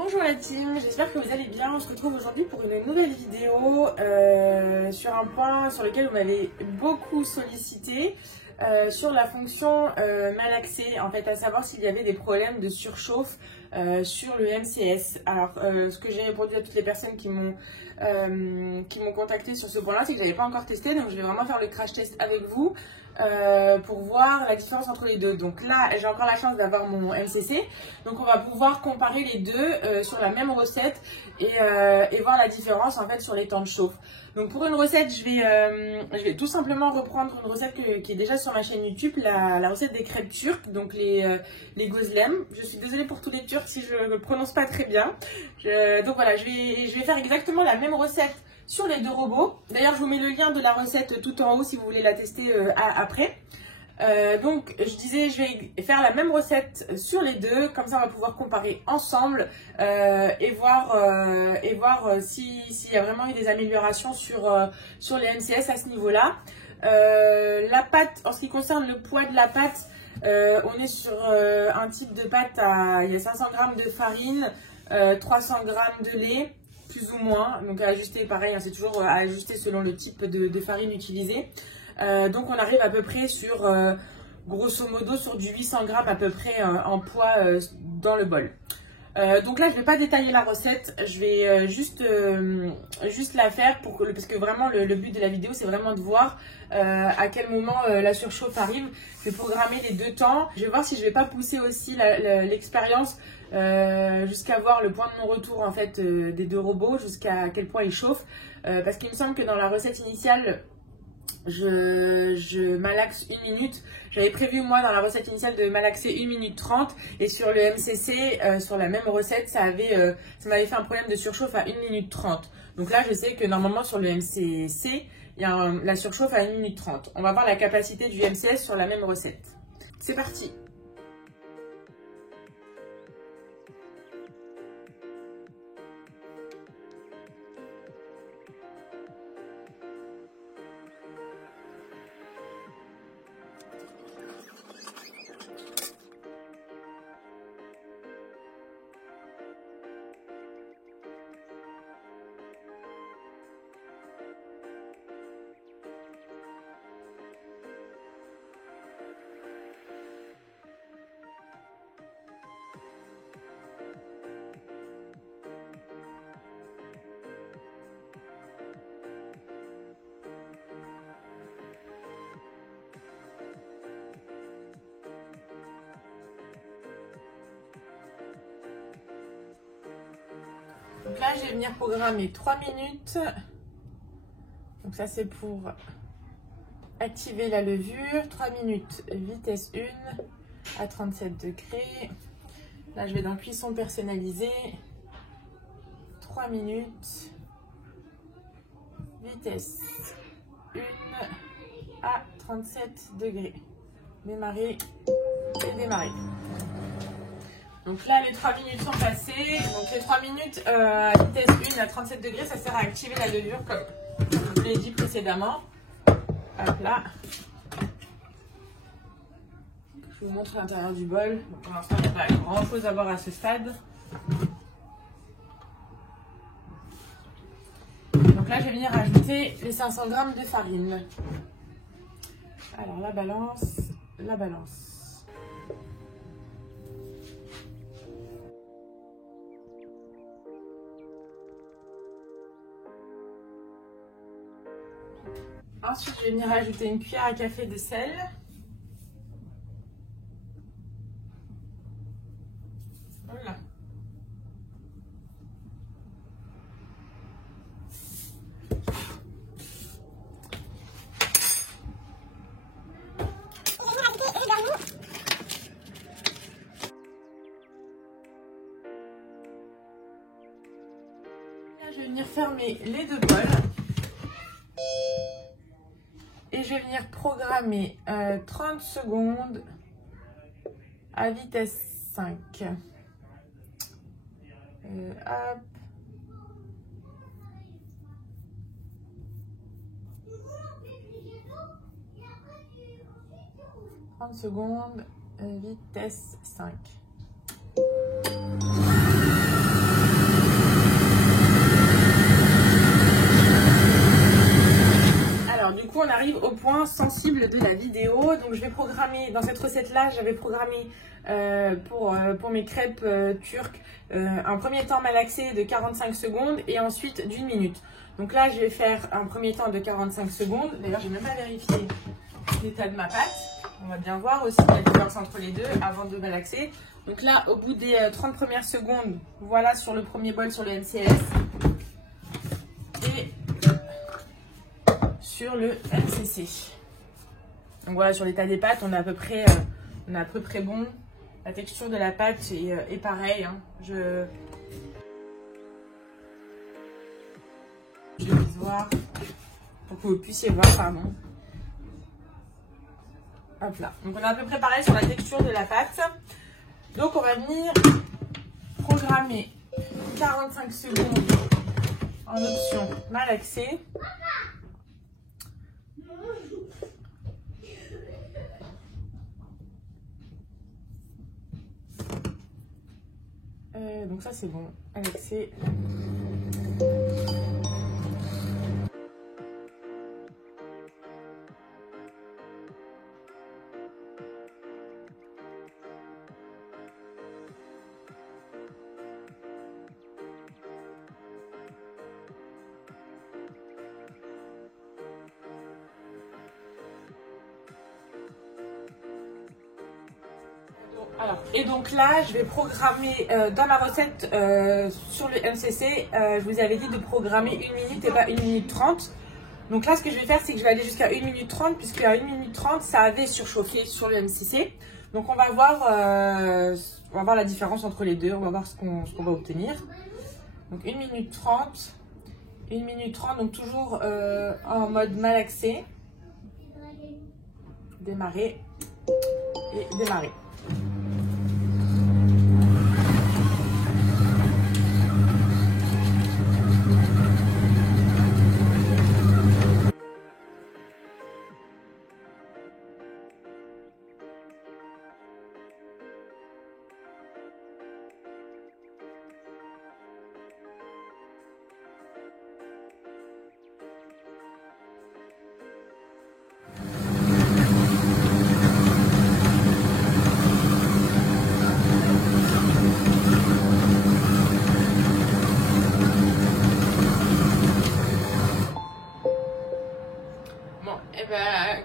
Bonjour la team, j'espère que vous allez bien. On se retrouve aujourd'hui pour une nouvelle vidéo sur un point sur lequel vous m'avez beaucoup sollicité, sur la fonction malaxée, en fait, à savoir s'il y avait des problèmes de surchauffe sur le MCS. Alors, ce que j'ai répondu à toutes les personnes qui m'ont contacté sur ce point-là, c'est que je n'avais pas encore testé, donc je vais vraiment faire le crash test avec vous. Pour voir la différence entre les deux. Donc là, j'ai encore la chance d'avoir mon MCC. Donc on va pouvoir comparer les deux sur la même recette et voir la différence en fait sur les temps de chauffe. Donc pour une recette, je vais tout simplement reprendre une recette qui est déjà sur ma chaîne YouTube, la recette des crêpes turques, donc les gözlem. Je suis désolée pour tous les Turcs si je ne le prononce pas très bien. Donc voilà, je vais faire exactement la même recette sur les deux robots. D'ailleurs, je vous mets le lien de la recette tout en haut si vous voulez la tester après. Donc, je disais, je vais faire la même recette sur les deux. Comme ça, on va pouvoir comparer ensemble et voir s'il y a vraiment eu des améliorations sur les MCS à ce niveau-là. La pâte, en ce qui concerne le poids de la pâte, on est sur un type de pâte il y a 500 g de farine, 300 g de lait, plus ou moins, donc à ajuster pareil, hein, c'est toujours à ajuster selon le type de farine utilisée. Donc on arrive à peu près sur, grosso modo, sur du 800 g à peu près en poids dans le bol. Donc là je ne vais pas détailler la recette, je vais juste la faire parce que vraiment le but de la vidéo c'est vraiment de voir à quel moment la surchauffe arrive. Je vais programmer les deux temps, je vais voir si je ne vais pas pousser aussi l'expérience jusqu'à voir le point de non-retour en fait des deux robots, jusqu'à quel point ils chauffent, parce qu'il me semble que dans la recette initiale je malaxe 1 minute. J'avais prévu moi dans la recette initiale de malaxer 1 minute 30 et sur le MCC, sur la même recette, ça m'avait fait un problème de surchauffe à 1 minute 30. Donc là je sais que normalement sur le MCC, il y a la surchauffe à 1 minute 30. On va voir la capacité du MCS sur la même recette. C'est parti! Donc là, je vais venir programmer 3 minutes. Donc ça, c'est pour activer la levure. 3 minutes, vitesse 1 à 37 degrés. Là, je vais dans cuisson personnalisée. 3 minutes, vitesse 1 à 37 degrés. Démarrer et démarrer. Donc là, les 3 minutes sont passées. Donc les 3 minutes à vitesse 1 à 37 degrés, ça sert à activer la levure comme je vous l'ai dit précédemment. Hop là. Je vous montre l'intérieur du bol. Donc, pour l'instant, il n'y a pas grand chose à voir à ce stade. Donc là, je vais venir ajouter les 500 g de farine. Alors la balance, la balance. Ensuite, je vais venir ajouter une cuillère à café de sel. Voilà. Là, je vais venir fermer les deux bols. Et je vais venir programmer 30 secondes à vitesse 5. Hop. 30 secondes, vitesse 5. coup, on arrive au point sensible de la vidéo. Donc, je vais programmer, dans cette recette-là, j'avais programmé pour mes crêpes turques un premier temps malaxé de 45 secondes et ensuite d'1 minute. Donc là, je vais faire un premier temps de 45 secondes. D'ailleurs, je n'ai même pas vérifié l'état de ma pâte. On va bien voir aussi la différence entre les deux avant de malaxer. Donc là, au bout des 30 premières secondes, voilà sur le premier bol sur le MCS et sur le MCC. Donc voilà, sur l'état des pâtes, on est à peu près bon. La texture de la pâte est pareille. Hein. Je vais voir pour que vous puissiez voir, pardon. Hop là. Donc on est à peu près pareil sur la texture de la pâte. Donc on va venir programmer 45 secondes en option malaxée. Donc ça c'est bon, malaxé. Alors, et donc là, je vais programmer dans ma recette sur le MCC, je vous avais dit de programmer 1 minute et pas 1 minute 30. Donc là, ce que je vais faire, c'est que je vais aller jusqu'à 1 minute 30, puisque à 1 minute 30, ça avait surchauffé sur le MCC. Donc on va voir la différence entre les deux, on va voir ce qu'on va obtenir. Donc 1 minute 30, 1 minute 30, donc toujours en mode malaxé. Démarrer et démarrer.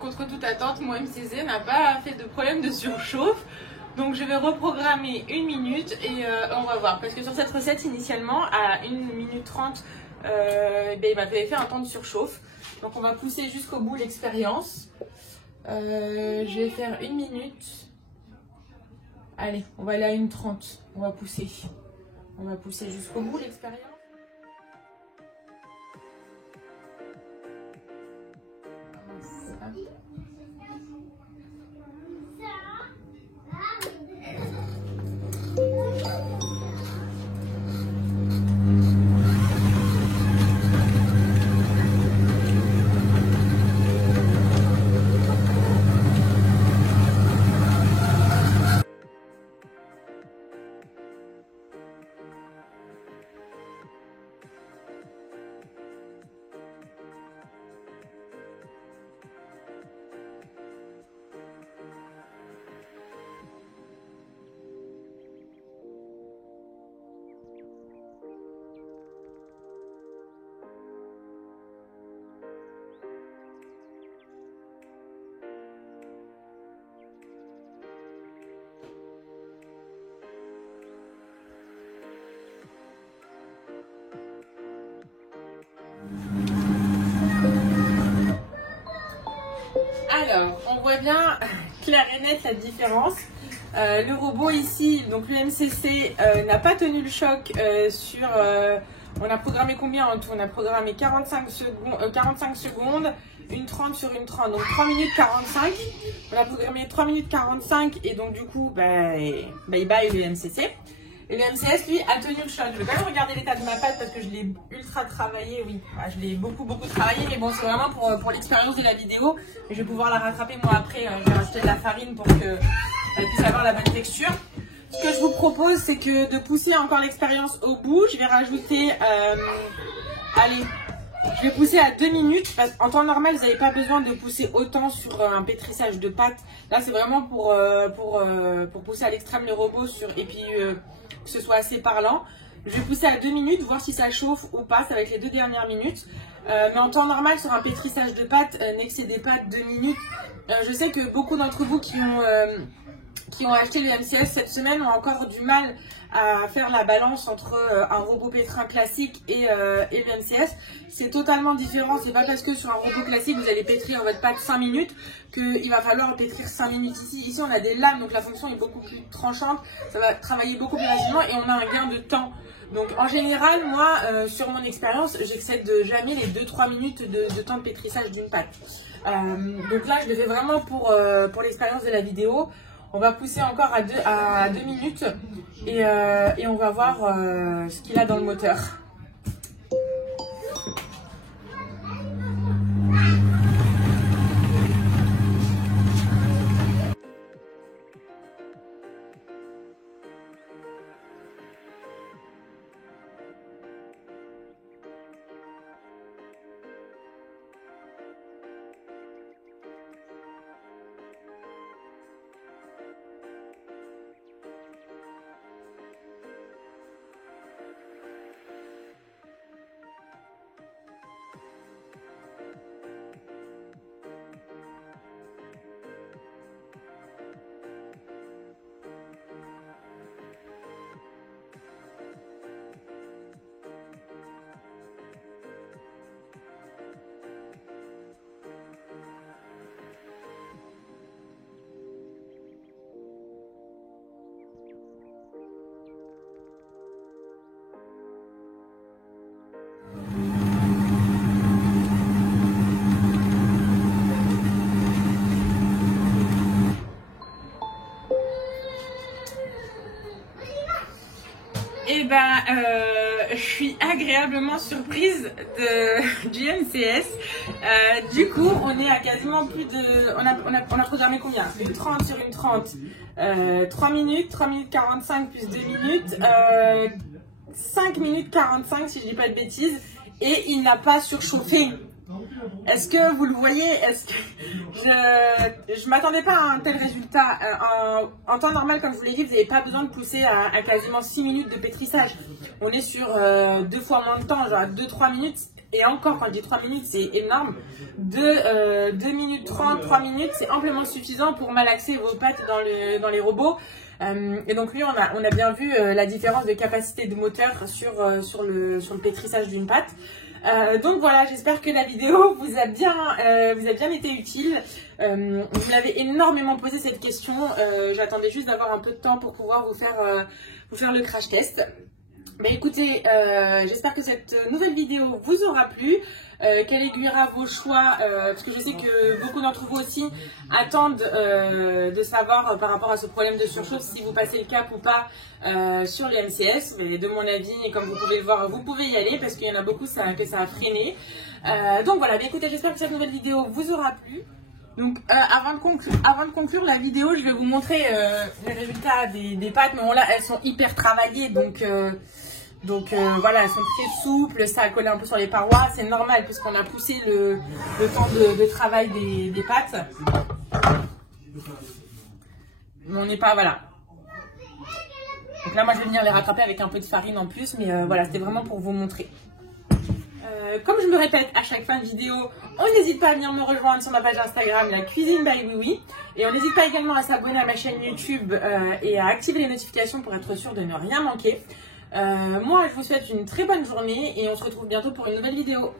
Contre toute attente, mon MCC n'a pas fait de problème de surchauffe. Donc je vais reprogrammer 1 minute et on va voir. Parce que sur cette recette, initialement, à 1 minute 30, il m'avait fait un temps de surchauffe. Donc on va pousser jusqu'au bout l'expérience. Je vais faire 1 minute. Allez, on va aller à 1:30. On va pousser. On va pousser jusqu'au bout l'expérience. Alors, on voit bien clair et net la différence. Le robot ici, donc le MCC, n'a pas tenu le choc sur... on a programmé combien en tout? On a programmé 45 secondes, 1:30 sur 1:30, donc 3 minutes 45. On a programmé 3 minutes 45 et donc du coup, il baille le MCC. Et le MCS, lui, a tenu le choc. Je vais quand même regarder l'état de ma pâte parce que je l'ai ultra travaillé, oui. Enfin, je l'ai beaucoup travaillé, mais bon, c'est vraiment pour l'expérience de la vidéo. Et je vais pouvoir la rattraper moi après. Je vais rajouter de la farine pour qu'elle puisse avoir la bonne texture. Ce que je vous propose, c'est que de pousser encore l'expérience au bout. Je vais rajouter, allez, Je vais pousser à 2 minutes. Parce qu'en temps normal, vous n'avez pas besoin de pousser autant sur un pétrissage de pâtes. Là, c'est vraiment pour pousser à l'extrême le robot et puis que ce soit assez parlant. Je vais pousser à 2 minutes, voir si ça chauffe ou pas. Ça va être les 2 dernières minutes. Mais en temps normal, sur un pétrissage de pâtes, n'excédez pas 2 minutes. Je sais que beaucoup d'entre vous qui ont acheté le MCS cette semaine ont encore du mal à faire la balance entre un robot pétrin classique et le MCS. C'est totalement différent. C'est pas parce que sur un robot classique vous allez pétrir votre pâte 5 minutes qu'il va falloir pétrir 5 minutes ici. Ici on a des lames, donc la fonction est beaucoup plus tranchante. Ça va travailler beaucoup plus rapidement et on a un gain de temps. Donc en général, moi, sur mon expérience, j'excède jamais les 2-3 minutes de temps de pétrissage d'une pâte. Donc là, je le fais vraiment pour l'expérience de la vidéo. On va pousser encore à 2 minutes et on va voir ce qu'il a dans le moteur. Et je suis agréablement surprise du MCS. Du coup, on est à quasiment plus de... On a programmé combien? Une 30 sur une 30. 3 minutes 45 plus 2 minutes. 5 minutes 45 si je dis pas de bêtises. Et il n'a pas surchauffé. Est-ce que vous le voyez? Est-ce que je m'attendais pas à un tel résultat. En temps normal, comme je vous l'ai dit, vous n'avez pas besoin de pousser à quasiment 6 minutes de pétrissage. On est sur 2 fois moins de temps, genre 2-3 minutes. Et encore, quand je dis 3 minutes, c'est énorme. 2 minutes 30, 3 minutes, c'est amplement suffisant pour malaxer vos pâtes dans les robots. Et donc lui, on a bien vu la différence de capacité de moteur sur le pétrissage d'une pâte. Donc voilà, j'espère que la vidéo vous a bien été utile. Vous m'avez énormément posé cette question. J'attendais juste d'avoir un peu de temps pour pouvoir vous faire le crash test. Mais écoutez, j'espère que cette nouvelle vidéo vous aura plu, qu'elle aiguillera vos choix, parce que je sais que beaucoup d'entre vous aussi attendent de savoir par rapport à ce problème de surchauffe si vous passez le cap ou pas sur les MCS. Mais de mon avis, et comme vous pouvez le voir, vous pouvez y aller parce qu'il y en a beaucoup que ça a freiné. Donc voilà, écoutez, j'espère que cette nouvelle vidéo vous aura plu. Donc avant de conclure la vidéo, je vais vous montrer les résultats des pâtes. Mais bon, là, elles sont hyper travaillées, donc voilà, elles sont très souples, ça a collé un peu sur les parois, c'est normal puisqu'on a poussé le temps de travail des pâtes. Mais on n'est pas, voilà. Donc là, moi, je vais venir les rattraper avec un peu de farine en plus, mais voilà, c'était vraiment pour vous montrer. Comme je me répète à chaque fin de vidéo, on n'hésite pas à venir me rejoindre sur ma page Instagram, la cuisine by Oui. Et on n'hésite pas également à s'abonner à ma chaîne YouTube et à activer les notifications pour être sûr de ne rien manquer. Moi, je vous souhaite une très bonne journée et on se retrouve bientôt pour une nouvelle vidéo.